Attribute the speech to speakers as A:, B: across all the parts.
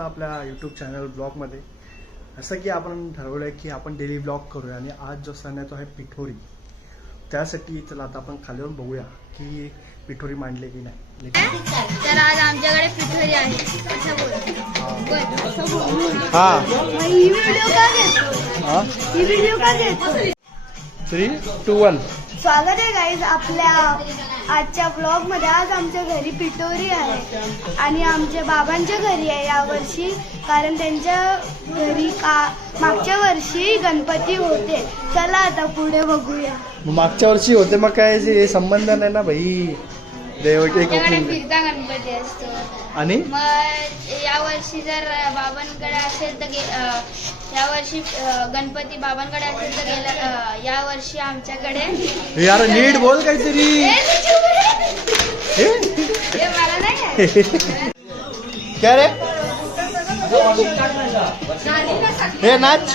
A: तुमचं आपल्या YouTube channel ब्लॉगमध्ये असं की आपण ठरवलं आहे की आपण डेली ब्लॉग करूया आणि आज जो सण आहे तो आहे पिठोरी. त्यासाठी चला आता आपण खाली येऊन बघूया की पिठोरी मांडले की नाही.
B: तर आज आमच्याकडे पिठोरी आहे. असं बोल. बोल असं बोल.
A: हा.
B: ही व्हिडिओ का घेतो ही? व्हिडिओ का घेतो
A: थ्री टू वन
B: स्वागत आहे गाईज आपल्या आजच्या ब्लॉगमध्ये. आज आमच्या घरी पिटोरी आहे आणि आमच्या बाबांच्या घरी आहे यावर्षी. कारण त्यांच्या घरी का मागच्या वर्षी गणपती होते. चला आता पुढे बघूया.
A: मागच्या वर्षी होते मग काय जे संबंध नाही ना भाई? देवटे एक
B: आमच्याकडे
A: opening.
B: फिरता गणपती असतो
A: आणि
B: मग यावर्षी जर बाबांकडे असेल तर गे- अं, यावर्षी अं, गणपती बाबांकडे असेल तर गेल्या अं, यावर्षी आमच्याकडे
A: यार नीट बोल काहीतरी
B: ए, तू चुप रे.
A: हे?
B: मला नाही आहे.
A: क्या रे हे नाच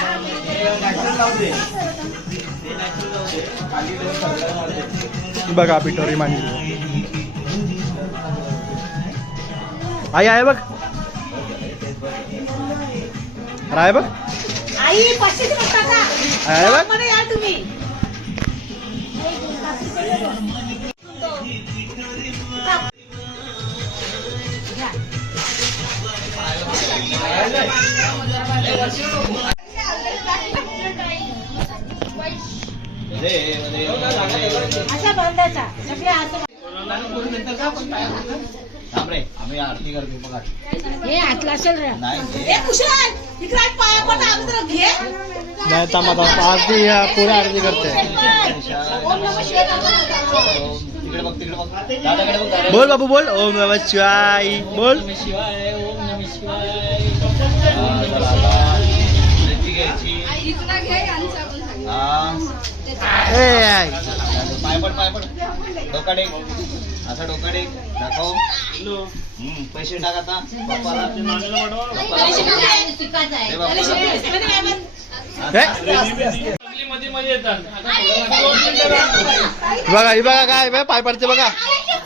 A: बघा पिठोरी मांडली आई आहे बघ. अरे आहे बघ.
C: आई पाचशे
A: आहे बघ.
C: तुम्ही. अशा बंदाचा सगळे हात
D: थांबरे आम्ही आरती करतो बघा.
C: हे हातला असेल रे.
D: नाही
C: हे कुशल इकडे पाया पडा अगोदर घे.
A: नाही थांबा थांबा आरती ह्या पुढे आरती करते.
C: ओम नमः शिवाय.
D: तिकडे बघ तिकडे बघ दादाकडे बघ दादा
A: बोल बाबू बोल ओम नमः शिवाय. बोल ए आई.
D: पाय पड पाय पड. डोकाडे असा डोकाडे दाखव. पैसे टाक आता.
A: हे? बघा. ही? बघा काय बघा, पाय पडते बघा.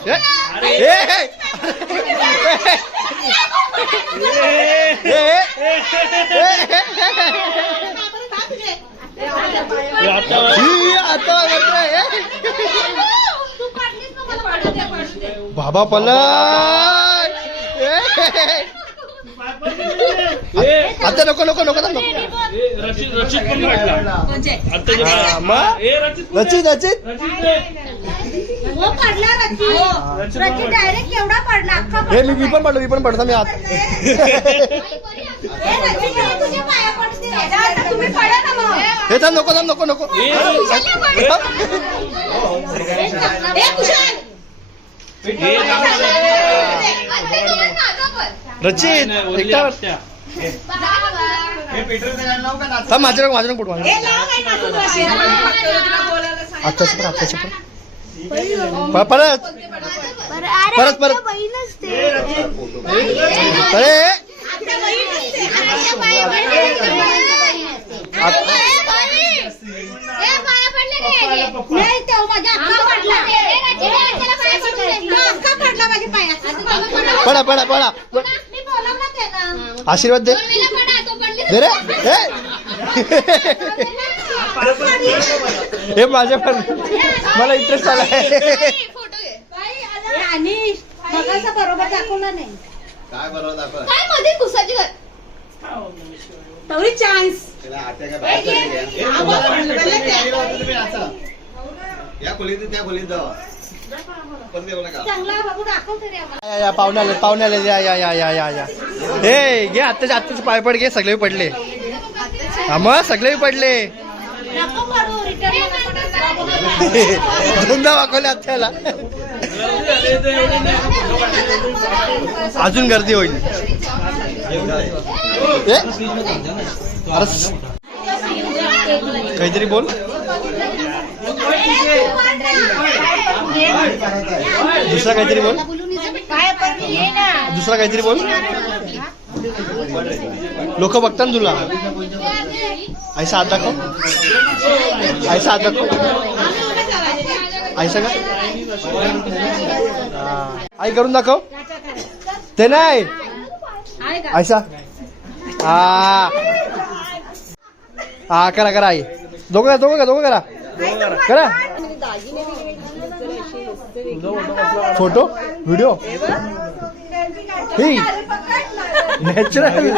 A: हे? हे, हे. हे, हे. ही, आता बापरे, हे. बाबा पलट आता नको नको नको नको.
E: रचित रचित पण काढला आता
A: हा, मग
E: ए रचित
A: रचित रचित?
C: हो पडला रची रची डायरेक्ट एवढा पडला. अख्खा
A: हे मी मी पण पडलो मी पण पडतो मी आत.
C: हे रची गेली तुझ्या पाया पडते. आता तुम्ही पडा ना मग.
A: हे थांब नको थांब नको नको. पुढं, माझ्या
C: हे लाव काही नाचून अशी.
A: नको. आत्ताची पण आत्ताची पण परत परत. परत अरे
C: आता बहीण असते. नाही तेव्हा माझ्या अख्खा पडला तो अख्खा पडला माझ्या पायात
A: पडा पडा पडा
C: मी बोलवलं त्याला
A: आशीर्वाद दे. दे रे. हे. माझ्या पण मला इंटरेस्ट
C: मगाचा बरोबर दाखवला नाही
D: काय दाखव
B: काय मध्ये
C: तेवढी चान्स.
D: या खोलीत त्या खोलीत जावा.
A: या, या पाहुणे आले पाहुणे आले या या या या या या हे घे आत्ताचे आत्ताचे पाय पड घे सगळे पडले. हा मग सगळे पडले.
C: नको पडू रिटर्न
A: दोनदा वाकवले आत्याला. अजून गर्दी होईल. काहीतरी बोल. दुसरा काहीतरी बोल. दुसरा काहीतरी बोल. लोक बघतात ना तुला. ऐसा हात दाखव. ऐसा हात दाखव. ऐसा का? आई करून दाखव. ते नाही. ऐसा हा. हा करा करा आई. दोघं दोघं का दोघं करा. करा. फोटो? व्हिडिओ? नॅचरल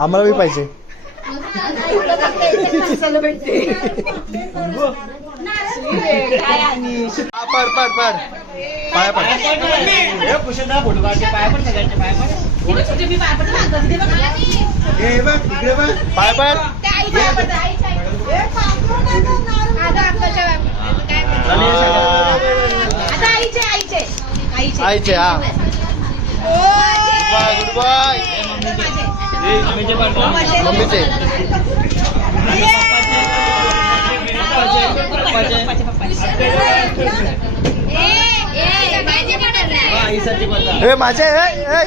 A: आम्हाला बी पाहिजे. हा, पड पड पड. पाय पड. पाय पड. आईचे हा. गुड बाय मम्मीचे हे माझे हे.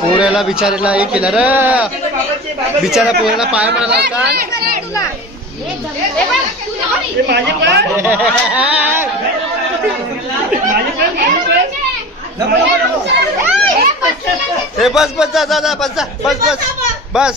A: पोऱ्याला बिचारीला हे केलं रे बिचारा पोऱ्याला पाय होता हे बस बस जा जा जा बस जा बस बस बस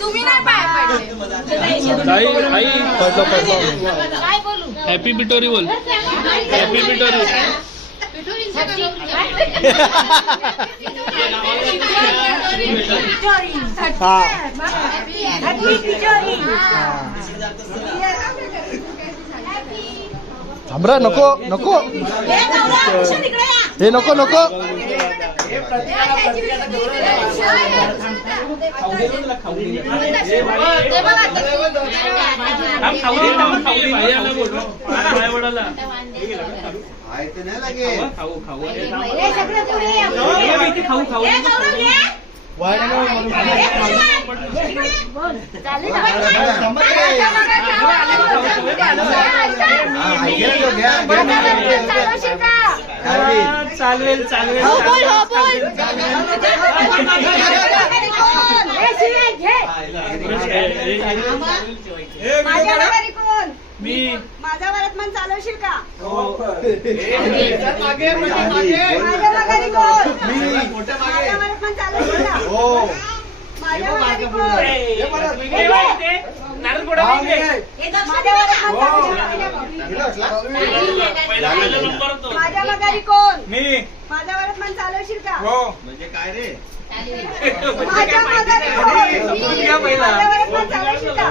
D: तुम्ही नाही पाय
C: पडले.
E: आई आई
A: पडलो पडलो
C: काय बोलू?
E: हॅपी पिटोरी बोल. हॅपी पिटोरी
A: हा थांबरा नको नको. हे नको नको.
E: खाऊ खाऊ
C: खाऊ खाऊ
E: चालवेल चालवेल
C: माझ्या घरी कोण?
E: मी
C: माझा वरतमान चालवशील का? माझ्या माघारी कोण?
E: मी
C: माझा वरतमान चालवशील का?
D: म्हणजे काय रे?
C: माझ्या माघारी कोण? माझ्या वरतमान चालवशील का?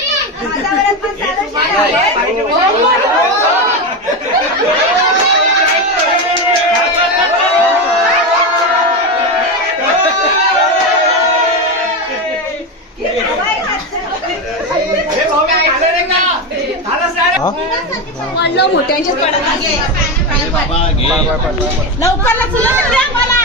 C: म्हणलं मोठ्यांचीच पडत आहे. लवकर लक्ष द्या मला.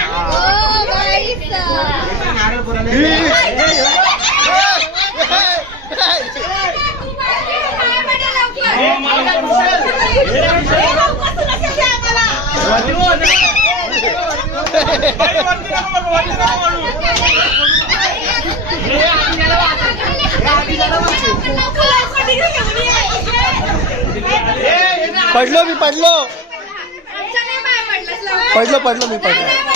A: पडलो मी पडलो. पडलो पडलो मी पडलो.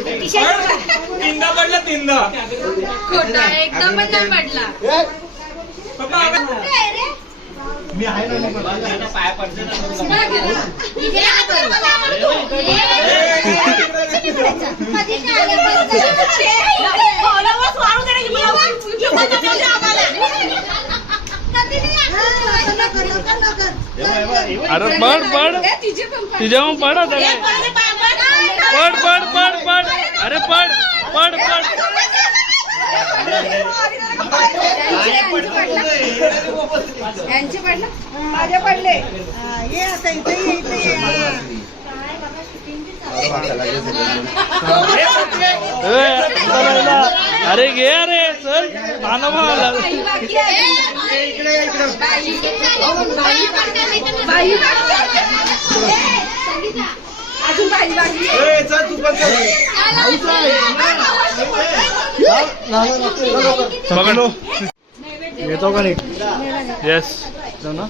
E: तीनदा पडला तीनदा
C: खोटा एकदा पण नाही पडला?
A: मी आहे ना पण.
E: अरे पड पड तुझ्या मग पड
C: पड पड, पड.
E: पड अरे पड पड पड
B: यांचे पडलं माझे पडले ये आता इथे ये इथे ये
E: अरे घे अरे चल मानव आला
B: अजून बाई बाई
A: ए, चल तू पण चल.
E: पकड
A: येतो का नीट
E: येस
A: जाऊ ना.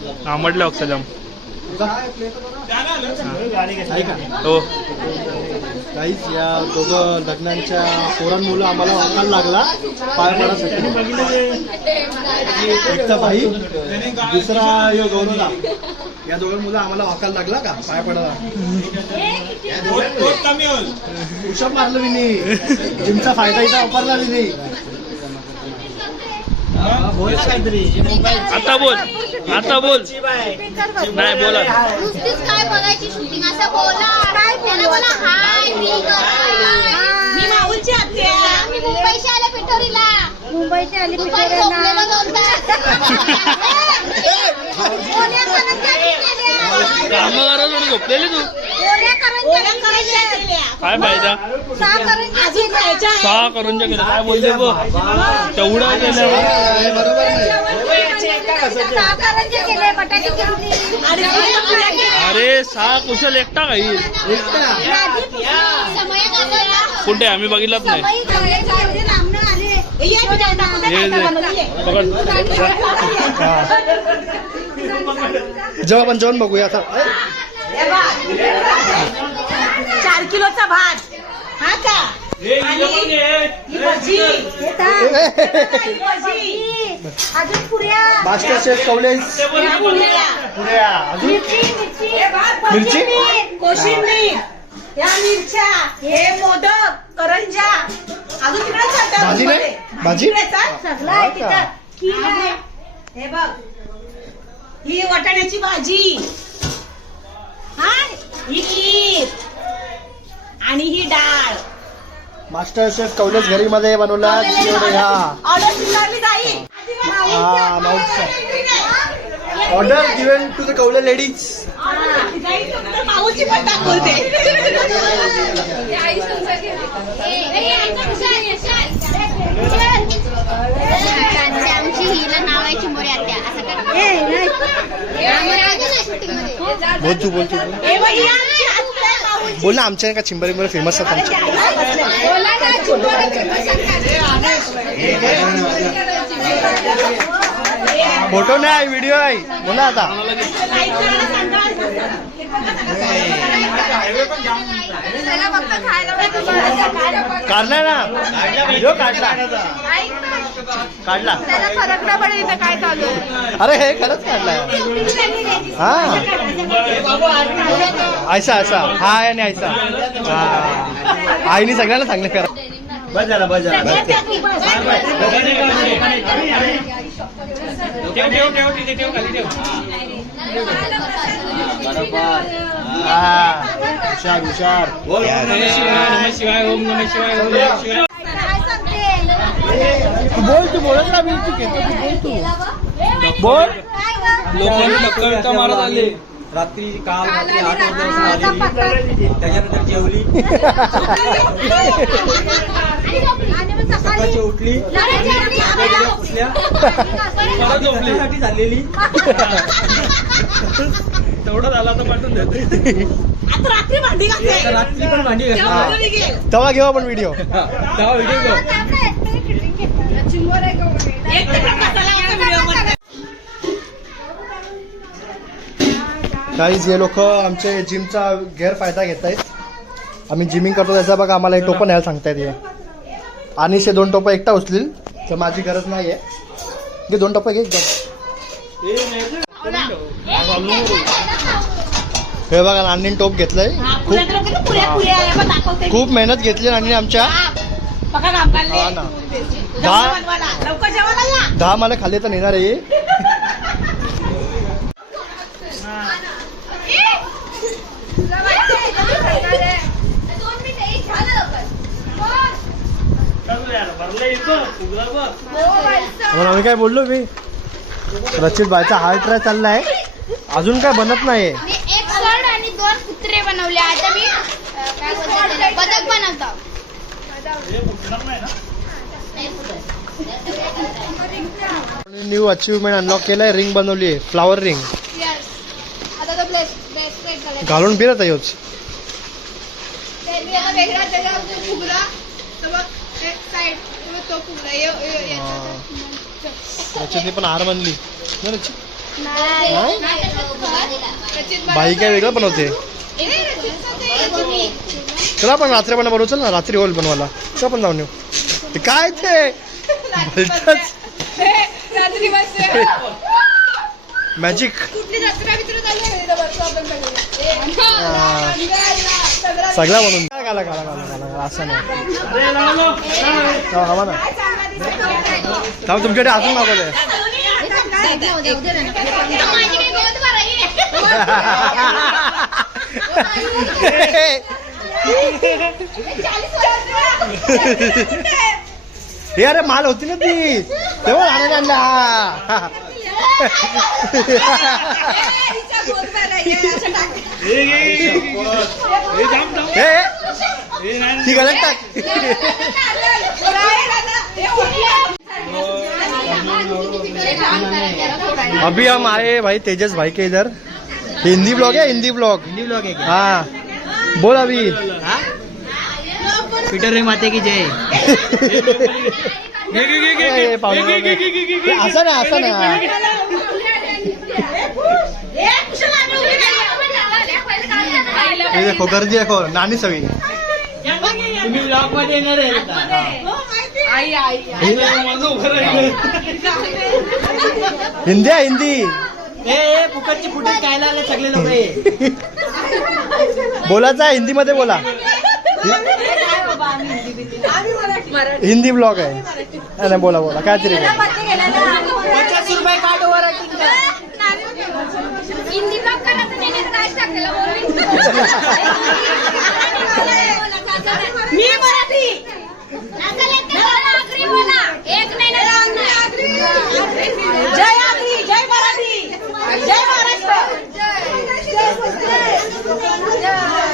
E: हा.
A: काहीच या दोघं लग्नांच्या पोरांमुळे आम्हाला वाकायला लागला. पाय पडासाठी एक तर बाई दुसरा यो गौरवला. या दोघं मुलं आम्हाला वाकायला लागला का? पाय पडायला पुषप मारलं मी जिमचा फायदा इथं वापरला मी नाही. बोल ना काहीतरी.
E: आता बोल. आता बोल. नाही बोला.
C: नुसतीच काय बघायची शूटिंग असं बोला. त्याला बोला हाय मी मुंबईची आले पिठोरीला.
B: मुंबईचे आले
C: दुपारी झोपलेलो दोन तास केल्या.
E: तू?
C: केल्या.
E: काय फायदा?
C: सहा करंज्या केल्या.
E: सहा करून केलं काय बोलते बघ? तेवढा
C: सहा बटाटे केली.
E: अरे सहा कुशल एकटा काही.
C: समया.
E: कुठे आम्ही बघितलंच नाही.
A: जेव्हा आपण जेवण बघूया आता.
F: चार किलोचा भात. हा का? भजी. भजी.
B: अजून पुऱ्या.
A: मास्टर शेफ कवलेस
F: ह्या पुऱ्या.
A: पुऱ्या. अजून
F: भात,
A: मिरची?
F: कोशिंबीर. मिरच्या हे मोदक करंजा. अजून तिकडे
A: भाजी नाही? भाजी?
F: तिकडे चाल.
B: सगळं आहे तिथं. खीर आहे.
F: हे बघ. ही वाटाण्याची भाजी. हा ही खीर. आणि ही डाळ.
A: मास्टर शेफ कवलेस घरी मध्ये बनवला. जेवढे
F: ऑर्डर स्वीकारली जाईल
A: हा. माऊचा ऑर्डर गिवन टू द कवले लेडीज.
F: जाईल माऊची पण दाखवते.
C: आमची हिला नाव आहे चिंबोरी आत्या. असं कर
A: बोल तू तू ना आमच्या का चिंबरीमुळे फेमस आहेत आमच्या फोटो नाही व्हिडिओ आहे. बोला आता. काढला ना. व्हिडिओ काढला. काढला.
B: फरक पडेल इथं काय चालू
A: अरे हे खरंच काढलाय. हा. ऐसा ऐसा हा आणि ऐसा हा. आईने सगळ्यांना सांगले करा बस झाला बस झाला हा हुशार हुशार.
E: शिवाय ओम नम शिवाय ओम नम शिवाय.
A: तू बोल तू बोलत ना मी तू घेतो तू बोल तू. बोल.
E: लोकांनी बिक्का मारत आले.
G: रात्री काल रात्री आठ आली. त्याच्यानंतर जेवली.
C: आणि मग सकाळी
G: सकाळची उठली. उठल्या. चाललेली
E: तेवढं झालं तर पाठवून देते.
F: आता रात्री भांडी
G: पण भांडी
F: तेव्हा गेली.
A: घेऊ आपण व्हिडिओ
G: हा, तेव्हा व्हिडिओ
F: एक तर मसाला.
A: काहीच हे लोक आमचे जिमचा गैरफायदा घेत आहेत. आम्ही जिमिंग करतो त्याचा बघा आम्हाला हे टोपं न्यायला सांगतायत हे. आणि शे दोन टोपं एकटा उचलील तर माझी गरज नाही आहे घे दोन. टोपं घे बघ. हे बघा नानीन टोप घेतलंय.
F: हा,
A: खूप. खूप मेहनत घेतली आणि आमच्या.
F: हा.
A: हा दहा- मला खाल्ले तर नेणार आहे.
E: बघ.
A: म्हणून आम्ही काय बोललो मी? रचित बायचा हार्ट ट्राय चाललाय. अजून काय बनत नाही
B: मी एक शर्ट आणि दोन कुत्रे बनवले. आता मी अं, काय बोलतात त्याला, बदक बनवतो.
A: न्यू अचीवमेंट अनलॉक केलाय रिंग बनवली आहे फ्लावर रिंग
B: आता तो ब्रेस ब्रेसलेट करायचा.
A: घालून फिरत आहे ह्योच.
B: ते मी आता वेगळा त्याला फुगला तर मग एक साईड मग तो फुगला यो- यो- याचा-
A: रचितने पण हार ना रचित?
B: नाही. रचित
A: बाई काय वेगळं बनवते? चला आपण रात्री पण बनवू चल ना रात्री होईल बनवायला. चला पण जाऊन येऊ. ते काय ते? भलतंच
B: रात्री बसते.
A: मॅजिक
B: कुठली जत्रा बित्रा चालू आहे इथं बसतो आपण सगळे.
A: हा.
B: सगळं
A: सगळा बनवून घाला घाला घाला घाला घाला. असं नाही. हा, हवा ना. थांब तुमच्याकडे अजून
B: गवत भरायची
A: हे अरे माल होती ना ती तेव्हा आणायला आणला हा. हे, ती गलत टाक अभी हम आए भाई तेजस भाई के इधर हिंदी ब्लॉग है हिंदी ब्लॉग
G: हिंदी ब्लॉग आहे
A: हाँ बोल अभी
G: पीटर रे माते की जय
A: पाहुणे. हे नाही हे देखो गर्दी देखो नानी सवी
G: तुम्ही ब्लॉगमध्ये येणार आहे.
F: आई आई
A: हिंदी आहे हिंदी.
G: ए ए, फुकटची खायला आले सगळे लोक.
A: बोलायचं आहे हिंदीमध्ये बोला. हिंदी ब्लॉग आहे. नाही, बोला बोला. काय तरी बोला.
G: पचास रुपये काढ ओव्हर ऍक्टिंग कर
B: हिंदी ब्लॉग करा तर त्याने काय टाकलेलं
F: मी मराठी
B: बोला एक नाही ना दोन नाही
F: जय आगरी जय मराठी जय महाराष्ट्र
A: हे आहे.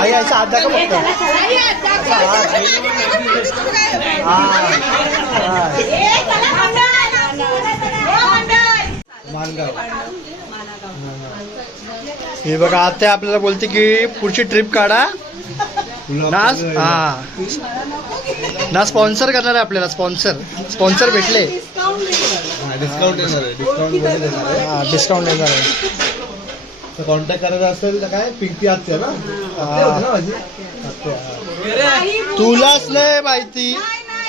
A: आई यायचा हात दाखव फक्त. मानगाव हे बघा आता आपल्याला बोलते की पुढची ट्रिप काढा. हा. ना स्पॉन्सर करणार आहे आपल्याला स्पॉन्सर स्पॉन्सर भेटले.
D: डिस्काउंट येणार आहे डिस्काउंटमध्ये देणार आहे
A: हा डिस्काउंट देणार आहे
D: कॉन्टॅक्ट करायचा असेल तर काय पिंकी आत्या ना आत्या होती ना माझी आत्या, हा.
A: तुलाच नाही माहिती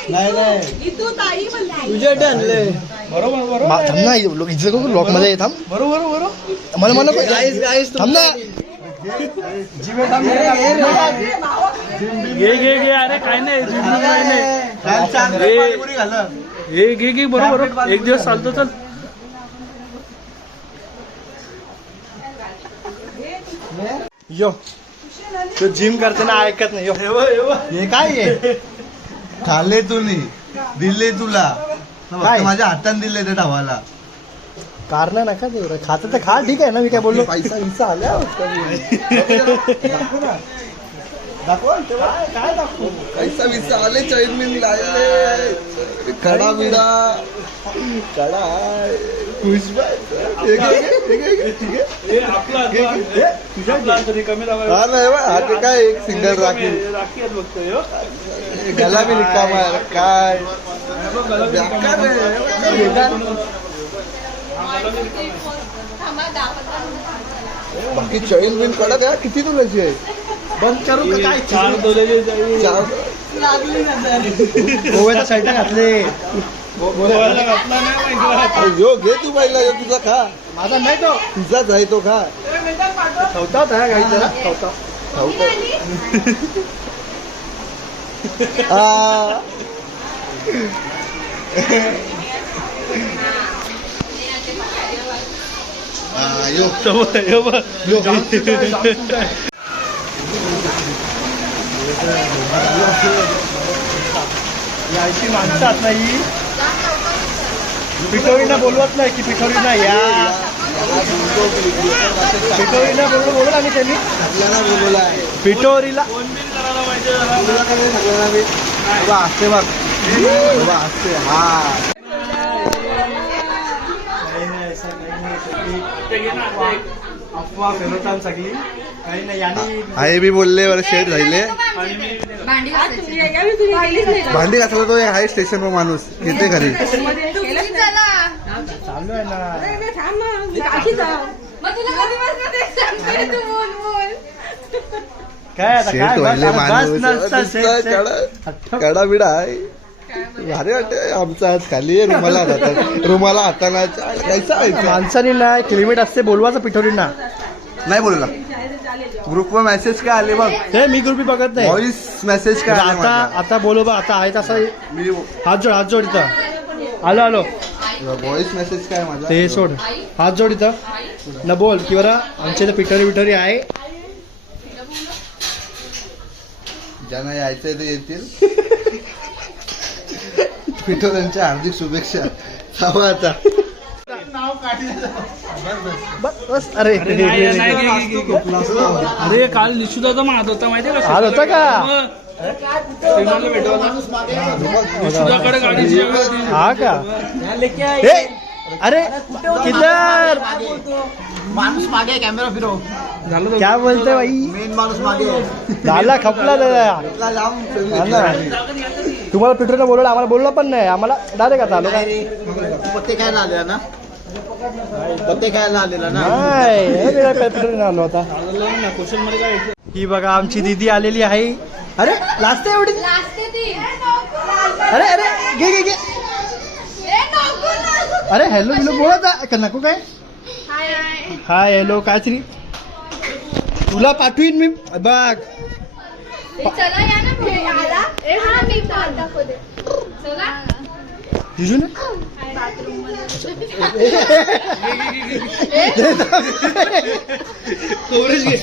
D: नाही नाही
F: तू ताई म्हणते
A: तुझ्या आणले
D: बरोबर बरोबर
A: मा- थांब ना लोक इथं लॉकमध्ये थांब
D: बरोबर बरोबर
A: मला मला थांब ना
E: घे घे घे अरे काय नाही जिंकणं काय नाही
D: चार
E: ए.
D: पाणीपुरी घालं
E: हे घे घे बरोबर. एक दिवस चालतो चल.
A: यो. तो जिम करताना ऐकत नाही. यो. हे काय आहे
D: खाल्ले तुम्ही दिले तुला.
A: काय?
D: माझ्या हाताने दिले ते डावाला
A: कारण नका देऊ रे. खातं तर खा ठीक आहे ना? मी काय बोललो?
D: पैसा विसा आल्या. दाखव ना तेव्हा.
A: काय दाखवू?
D: आले लागले कडा बिडा कडा हे। हे। हे
E: आपला
D: हा नाही बा, हा ते काय एक सिंगल राखी.
E: आहेत.
D: गला बी रिकामा आहे, काय? बेकार आहे, बेकार. बाकी चैन बिन कडक आहे किती तुलाची आहे
A: बंद करू का काय?
E: चार तोल्याचे जाईल.
D: चार
A: गोव्याच्या साईडला घातले
E: गोव्याला घातला नाही माहिती
D: अरे यो घे तू पहिला यो तुझा खा.
A: माझा नाही तो.
D: तुझाच आहे तो खा.
A: चौथा होता गाडी जरा चौथा
D: खाऊ का? आ. आ, यो.
A: यायची माणसात नाही. पिठोरीना बोलवत नाही की पिठोरीना या. पिठोरीना बोलवलं बोलत आम्ही त्यांनी.
D: आहे
A: पिठोरीला
D: असते बघ. असते हा.
A: अफवा फिरवतात सगळी काही नाही आणि
D: आहे बी बोलले बरं शेट राहिले. भांडी घासला तो एक आहे स्टेशनवर माणूस येते घरी.
A: चालू. आहे ना. काय आता
D: शेट माणूस. कडा बिडा आहे. भारी वाटते आमचा आज खाली आहे रुमाला हातात रुमाला हाताना आहे.
A: माणसाने नाही लिमिट असते बोलवाचं पिठोरीना.
D: नाही बोलला ग्रुपवर मेसेज काय आले बघ.
A: हे मी ग्रुपी बघत नाही.
D: व्हॉइस मेसेज काय आले
A: आता? आता बोलो बा आता आहे तसं
D: मी
A: हात जोड हात जोड इथं. आलो आलो.
D: व्हॉइस मेसेज काय माझा
A: ते सोड. हात जोड इथं. न बोल की बरं आमच्या इथं पिठोरी पिठोरी आहे.
D: ज्यांना यायचंय ते येतील. पिठोऱ्यांच्या हार्दिक शुभेच्छा. थांबा आता.
A: बस बस अरे
E: अरे काल होता माहितीये का
A: आज होता का?
E: निशुदाकडे गाडीची
A: हा का? अरे किधर
G: माणूस मागे कॅमेरा फिरव.
E: झालं
A: क्या बोलते भाई?
G: मेन माणूस मागे
A: झाला खपला. तुम्हाला पिठोरीला बोलवलं आम्हाला बोललं पण नाही. आम्हाला डायरेक्ट आता आलो.
G: काय पत्ते ना पत्ते खायला आलेला ना.
A: नाही हे आलो? ही बघा आमची दीदी आलेली आहे. अरे एवढी?
C: लास्ट ती.
A: अरे अरे घे घे घे.
C: ए, नको, नको.
A: अरे हॅलो हॅलो बोलत आहे. का नको काय?
C: हाय
A: हॅलो काय तरी तुला पाठवीन मी. बघ.
C: ए, चला या ना? पुढे. आला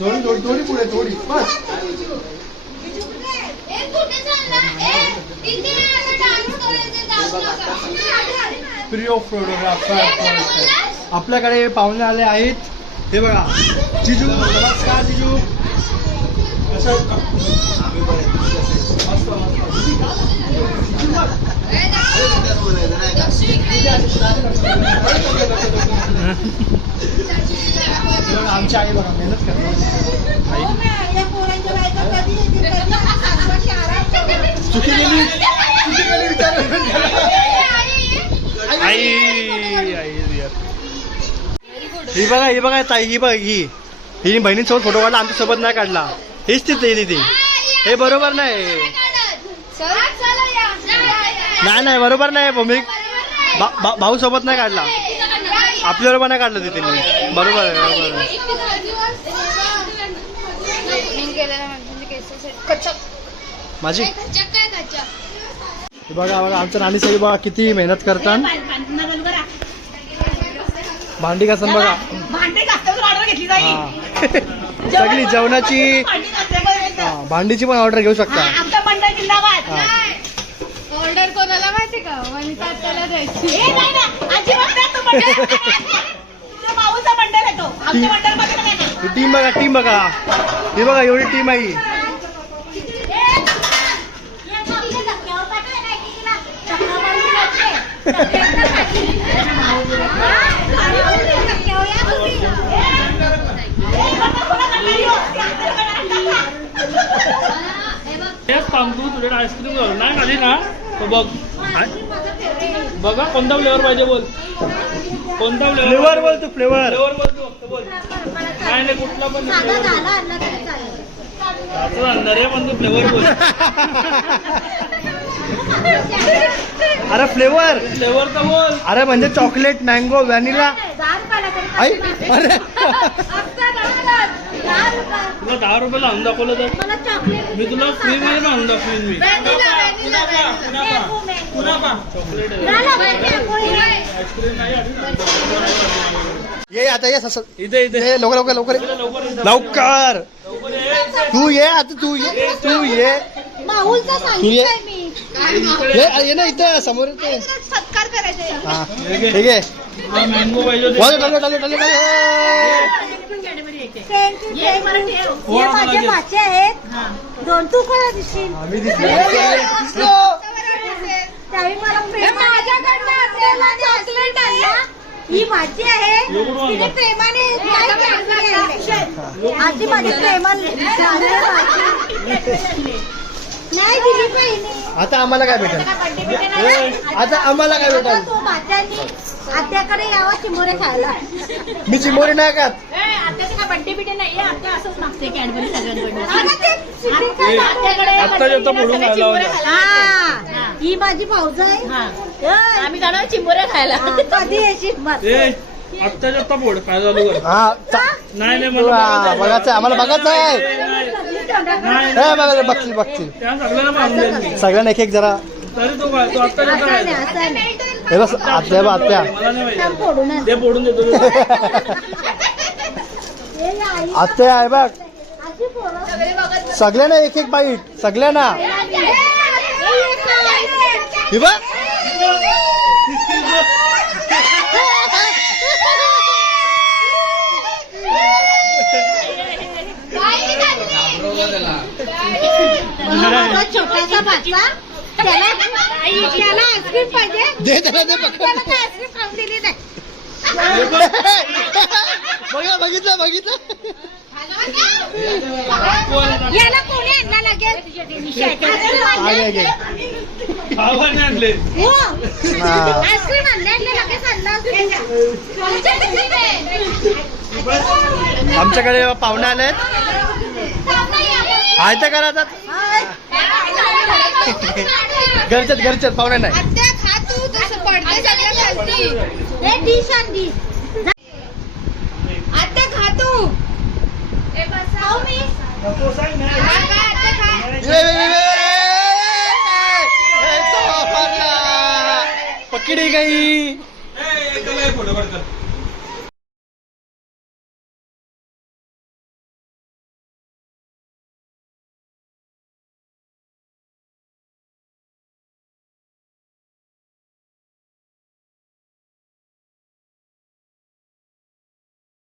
A: थोडी थोडी थोडी पुढे थोडी बस फ्री ऑफ फोटोग्राफर आपल्याकडे पाहुणे आले आहेत हे बघा जिजू नमस्कार जिजू कसं हे बघा, आई. मेहनत ही बघा ही बघा ताई ही बघा ही. ही बहिणीसोबत फोटो काढला आमच्यासोबत नाही काढला. हीच ती ती. हे बरोबर नाही. नाही नाही बरोबर नाही भूमिक. भाऊ सोबत नाही काढला. आपल्याबरोबर नाही काढलं ते तिने. बरोबर आहे बरोबर आहे. माझी? बघा बघा आमच्या नानी साहेब बघा किती मेहनत करतात. भांडी घासन बघा. हा. सगळी जेवणाची भांडीची पण ऑर्डर घेऊ शकता.
F: ऑर्डर कोणाला माहिती का? वनिता त्याला द्यायची.
C: ए, नाही ना, अजिबात नाही तो मंडळ. तो भाऊचा मंडळ आहे तो. आमच्या मंडळमध्ये नाही ना.
A: ही टीम बघा टीम बघा. ही बघा एवढी टीम आहे ही.
E: तेच थांबतो तुझ्याकडे आईस्क्रीम घालून नाही खाली ना. तो बघ. बघा कोणता फ्लेवर पाहिजे बोल. कोणता
A: फ्लेवर
E: फ्लेवर
A: बोल तू फ्लेवर
E: फ्लेवर बोल तू फक्त बोल. नाही नाही कुठला पण असं आणणार आहे पण तू फ्लेवर बोल.
A: अरे फ्लेवर.
E: फ्लेवर तर बोल.
A: अरे म्हणजे चॉकलेट मँगो व्हॅनिला आई अरे.
E: तुला दहा रुपयाला आणून दाखवलं तर. मी तुला फ्री मध्ये पण आणून दाखवीन मी. चॉकलेट आईस्क्रीम नाही
A: ये आता ये सस
E: इथे इथे.
A: लवकर लवकर लवकर ये.
E: लवकर.
A: तू ये आता तू ये. तू ये. तू ये ये ये ना इथं समोर इथे
F: सत्कार करायचा
A: हा ठीक आहे
E: हा। मँगो पाहिजे होते.
A: वाजव, चालू चालू चालू चालू
C: ये मला ठेव.
E: कोण मला घे.
C: माझे आहेत। दोन तू कोणा दिसशील
A: आम्ही दिसलो
C: त्यावेळी मला प्रेम चॉकलेट आणला ही माझी आहे.
E: एवढं आणलं.
C: तिने प्रेमाने मला मागली आहे. आधी माझी प्रेमाने नाही दिली पाहिजे
A: आता आम्हाला काय भेटेल? आता आम्हाला काय भेटेल?
C: तो माझ्यानी आत्याकडे यावा चिमोरे खायला.
A: मी चिमोरी नाही का
C: आत्याचे काय बड्डे बिड्डे नाही? आत्या असंच मागते कॅडबरी सगळ्यांकडे
E: आत्ता जेवता फोडून खायला होता
C: हा. ही. माझी भाऊज आहे. आम्ही जाणार चिंबोऱ्या खायला. कधी येशील मग?
E: ए आत्ताच्या आत्ता फोड काय झालं? कर
A: हा चा-
E: नाही नाही मला
A: वा, बघायचं आहे, आम्हाला बघायचं आहे.
E: नाही. नाही,
A: ए, बघा बघतील बघतील.
E: त्या सगळ्यांना मारून
A: एक एक जरा.
E: तरी तो काय तो आत्ता जेवता
C: असं नाही,
E: काय
C: असं नाही.
A: हे बस आत्या बा आत्या.
E: मला नाही
C: थांब
E: माहिती
C: फोडून आण.
E: ते फोडून देतो.
C: ए, आई,
A: आत्या आहे बघ.
C: पोरं.
A: सगळ्यांना एक एक बाईट सगळ्यांना? ही बघ.
C: छोटासा त्याला त्याला आईस्क्रीम पाहिजे
A: दे त्याला दे
C: काय आईस्क्रीम खाऊन दिली नाही
A: बघा बघितलं बघितलं
C: याला कोणी आणला
A: आगे
E: भावाने आणले
C: हो
A: हा.
C: आईस्क्रीम लगेच
A: आमच्याकडे पाहुणे आलेत हाय तर करा घरच्यात घरच्यात पाहुणे नाही पकडी गई
E: फोटो